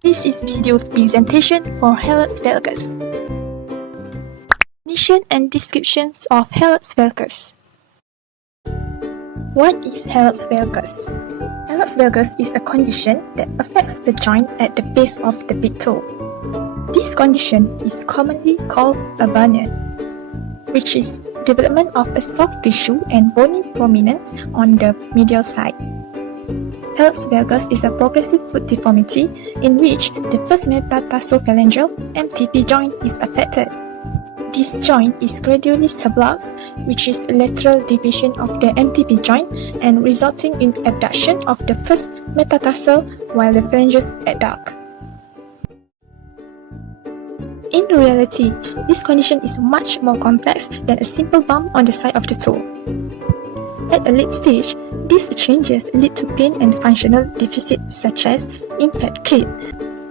This is video presentation for Hallux valgus. Definition and descriptions of Hallux valgus. What is Hallux valgus? Hallux valgus is a condition that affects the joint at the base of the big toe. This condition is commonly called a bunion, which is development of a soft tissue and bony prominence on the medial side. Hallux valgus is a progressive foot deformity in which the first metatarsophalangeal MTP joint is affected. This joint is gradually subluxed, which is lateral deviation of the MTP joint and resulting in abduction of the first metatarsal while the phalanges adduct. In reality, this condition is much more complex than a simple bump on the side of the toe. At a late stage, these changes lead to pain and functional deficits such as impaired gait.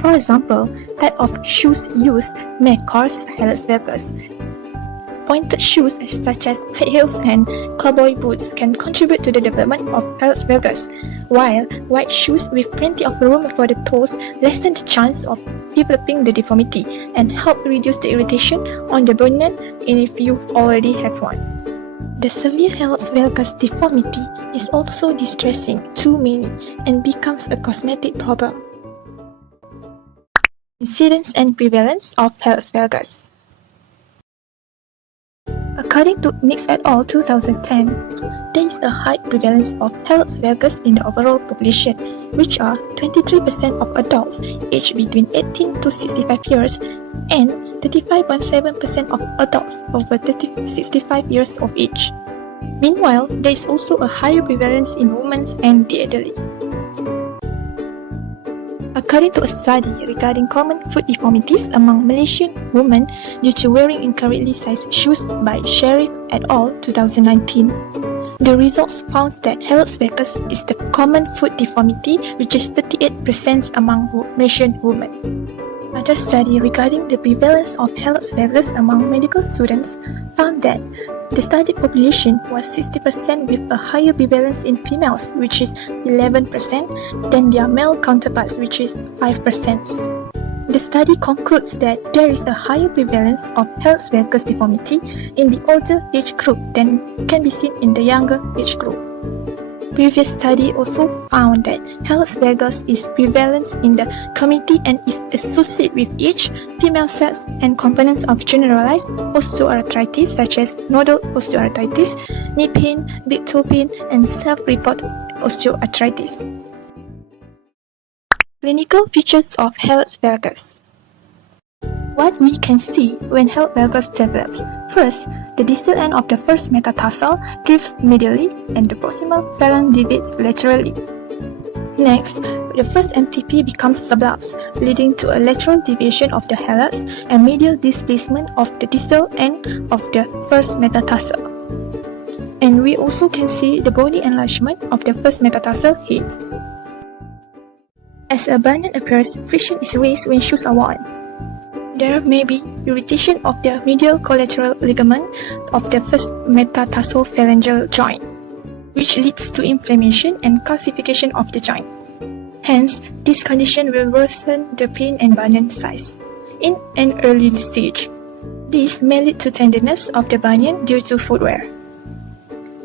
For example, type of shoes used may cause Hallux valgus. Pointed shoes such as high heels and cowboy boots can contribute to the development of Hallux valgus, while wide shoes with plenty of room for the toes lessen the chance of developing the deformity and help reduce the irritation on the bunion if you already have one. The severe Hallux valgus deformity is also distressing to many and becomes a cosmetic problem. Incidence and prevalence of Hallux valgus. According to Nix et al. 2010, there is a high prevalence of Hallux valgus in the overall population, which are 23% of adults aged between 18 to 65 years and 35.7% of adults over 65 years of age. Meanwhile, there is also a higher prevalence in women and the elderly. According to a study regarding common foot deformities among Malaysian women due to wearing incorrectly sized shoes by Sharif et al. 2019, the results found that Hallux valgus is the common foot deformity, which is 38% among Malaysian women. Another study regarding the prevalence of Hallux valgus among medical students found that the studied population was 60% with a higher prevalence in females, which is 11%, than their male counterparts, which is 5%. The study concludes that there is a higher prevalence of Hallux valgus deformity in the older age group than can be seen in the younger age group. Previous study also found that Hallux valgus is prevalent in the community and is associated with age, female sex, and components of generalized osteoarthritis such as nodal osteoarthritis, knee pain, big toe pain, and self-reported osteoarthritis. Clinical features of Hallux valgus. What we can see when Hallux valgus develops. First, the distal end of the first metatarsal drifts medially and the proximal phalanx deviates laterally. Next, the first MTP becomes subluxed, leading to a lateral deviation of the hallux and medial displacement of the distal end of the first metatarsal. And we also can see the bony enlargement of the first metatarsal head. As a bunion appears, friction is raised when shoes are worn. There may be irritation of the medial collateral ligament of the first metatarsophalangeal joint, which leads to inflammation and calcification of the joint. Hence, this condition will worsen the pain and bunion size in an early stage. This may lead to tenderness of the bunion due to footwear.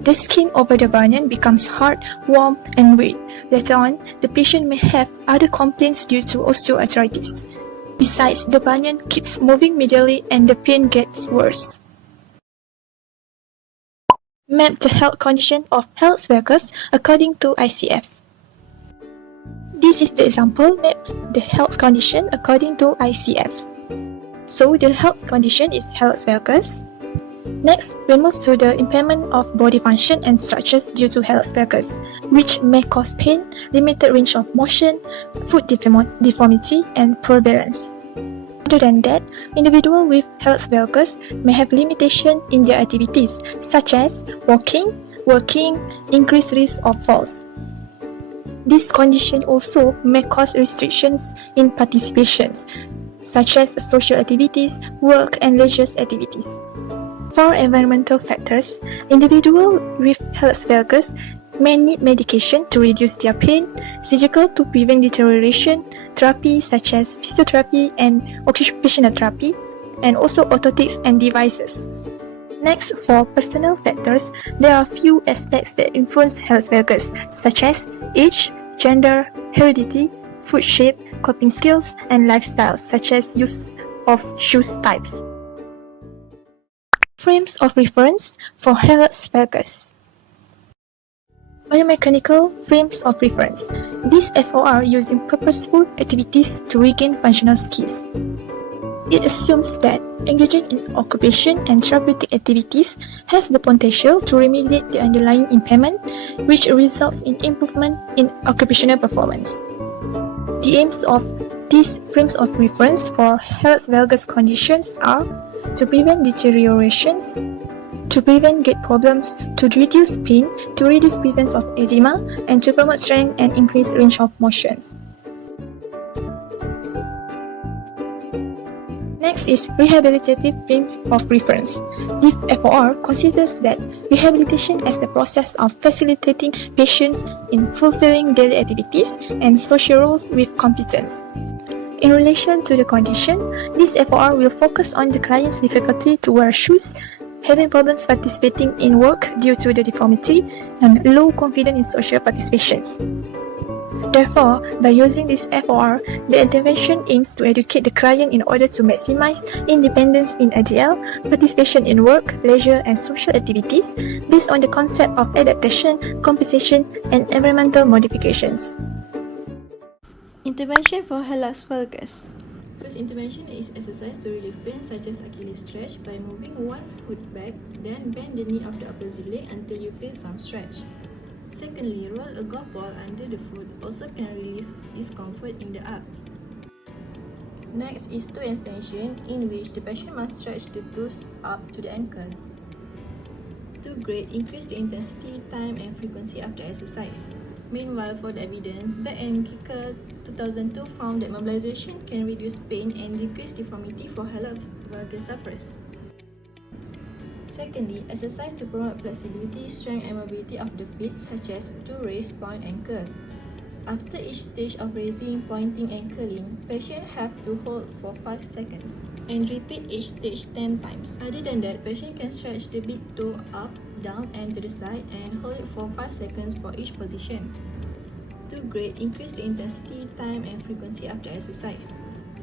The skin over the bunion becomes hard, warm, and wet. Later on, the patient may have other complaints due to osteoarthritis. Besides, the bunion keeps moving medially and the pain gets worse. Map the health condition of Hallux valgus according to ICF. This is the example maps the health condition according to ICF. So the health condition is Hallux valgus. Next, we move to the impairment of body function and structures due to Hallux valgus, which may cause pain, limited range of motion, foot deformity, and prevalence. Other than that, individuals with Hallux valgus may have limitation in their activities, such as walking, working, increased risk of falls. This condition also may cause restrictions in participations, such as social activities, work, and leisure activities. For environmental factors, individuals with Hallux valgus Men need medication to reduce their pain, surgical to prevent deterioration, therapy such as physiotherapy and occupational therapy, and also orthotics and devices. Next, for personal factors, there are few aspects that influence Hallux valgus, such as age, gender, heredity, foot shape, coping skills, and lifestyles, such as use of shoes types. Frames of reference for Hallux valgus. Biomechanical frames of reference. These FOR using purposeful activities to regain functional skills. It assumes that engaging in occupation and therapeutic activities has the potential to remediate the underlying impairment, which results in improvement in occupational performance. The aims of these frames of reference for Hallux valgus conditions are to prevent deteriorations, to prevent gait problems, to reduce pain, to reduce presence of edema, and to promote strength and increase range of motions. Next is rehabilitative frame of reference. The FOR considers that rehabilitation as the process of facilitating patients in fulfilling daily activities and social roles with competence. In relation to the condition, this FOR will focus on the client's difficulty to wear shoes, having problems participating in work due to the deformity, and low confidence in social participations. Therefore, by using this FOR, the intervention aims to educate the client in order to maximize independence in ADL, participation in work, leisure, and social activities based on the concept of adaptation, compensation, and environmental modifications. Intervention for Hallux valgus. First intervention is exercise to relieve pain such as Achilles stretch by moving one foot back, then bend the knee of the opposite leg until you feel some stretch. Secondly, roll a golf ball under the foot also can relieve discomfort in the arch. Next is toe extension, in which the patient must stretch the toes up to the ankle. 2 grade, increase the intensity, time and frequency of the exercise. Meanwhile, for the evidence, Beck and Kicker 2002 found that mobilization can reduce pain and decrease deformity for Hallux valgus sufferers. Secondly, exercise to promote flexibility, strength and mobility of the feet such as to raise, point and curl. After each stage of raising, pointing and curling, patient have to hold for 5 seconds and repeat each stage 10 times. Other than that, patient can stretch the big toe up, down and to the side and hold it for 5 seconds for each position. 2 grade, increase the intensity, time and frequency of the exercise.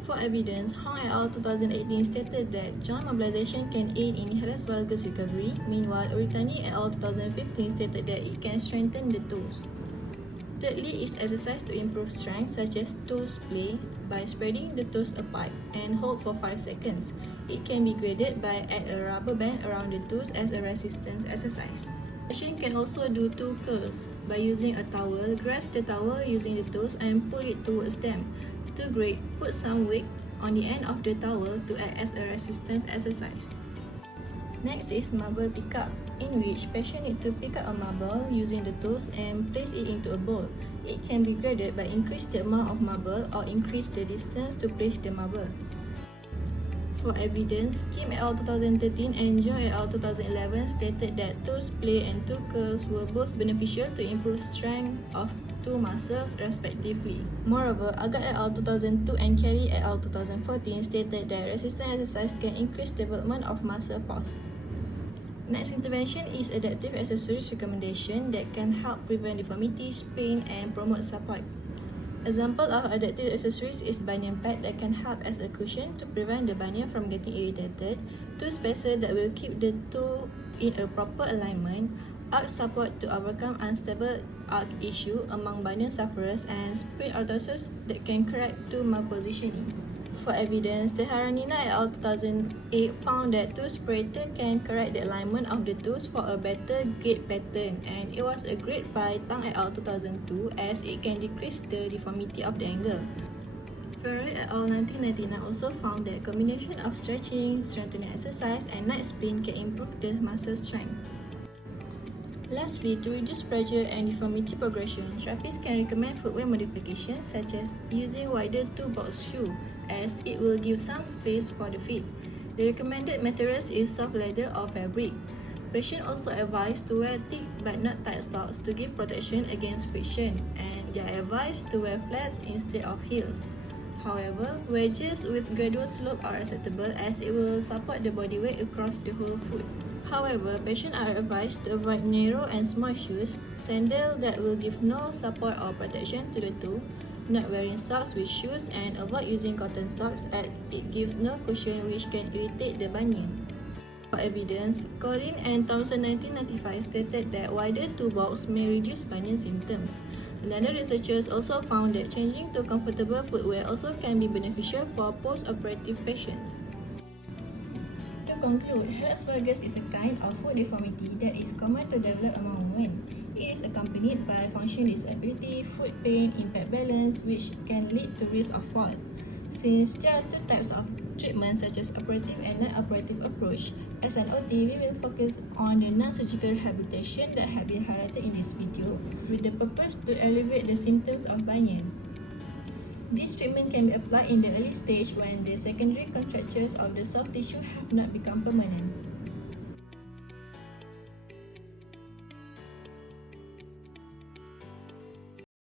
For evidence, Hong et al. 2018 stated that joint mobilization can aid in Hallux valgus recovery. Meanwhile, Uritani et al. 2015 stated that it can strengthen the toes. Thirdly is exercise to improve strength such as toes play by spreading the toes apart and hold for 5 seconds. It can be graded by add a rubber band around the toes as a resistance exercise. Patient can also do toe curls by using a towel, grasp the towel using the toes and pull it towards them. 2 grade, put some weight on the end of the towel to act as a resistance exercise. Next is marble pickup, in which patient need to pick up a marble using the toes and place it into a bowl. It can be graded by increase the amount of marble or increase the distance to place the marble. For evidence, Kim et al. 2013 and Joe et al. 2011 stated that toes play and toe curls were both beneficial to improve strength of two muscles respectively. Moreover, Agat et al. 2002 and Kelly et al. 2014 stated that resistance exercise can increase development of muscle force. Next intervention is adaptive accessories recommendation that can help prevent deformities, pain and promote support. Example of adaptive accessories is bunion pad that can help as a cushion to prevent the bunion from getting irritated, toe spacer that will keep the toe in a proper alignment, arch support to overcome unstable arch issue among bunion sufferers, and spring orthosis that can correct toe malpositioning. For evidence, Teharanina et al. 2008 found that toe separator can correct the alignment of the toes for a better gait pattern, and it was agreed by Tang et al. 2002 as it can decrease the deformity of the angle. Ferrer et al. 1999 also found that combination of stretching, strengthening exercise, and night sprint can improve the muscle strength. Lastly, to reduce pressure and deformity progression, therapists can recommend footwear modifications such as using wider toe-box shoe, as it will give some space for the feet. The recommended materials is soft leather or fabric. Patients also advised to wear thick but not tight socks to give protection against friction, and they are advised to wear flats instead of heels. However, wedges with gradual slope are acceptable as it will support the body weight across the whole foot. However, patients are advised to avoid narrow and small shoes, sandals that will give no support or protection to the toe, not wearing socks with shoes, and avoid using cotton socks as it gives no cushion which can irritate the bunion. For evidence, Collin and Thompson 1995 stated that wider toe box may reduce bunion symptoms. Another researchers also found that changing to comfortable footwear also can be beneficial for post-operative patients. To conclude, Hallux valgus is a kind of foot deformity that is common to develop among women. It is accompanied by functional disability, foot pain, impaired balance, which can lead to risk of fall. Since there are two types of treatment such as operative and non-operative approach, as an OT, we will focus on the non-surgical rehabilitation that have been highlighted in this video with the purpose to alleviate the symptoms of bunion. This treatment can be applied in the early stage when the secondary contractures of the soft tissue have not become permanent.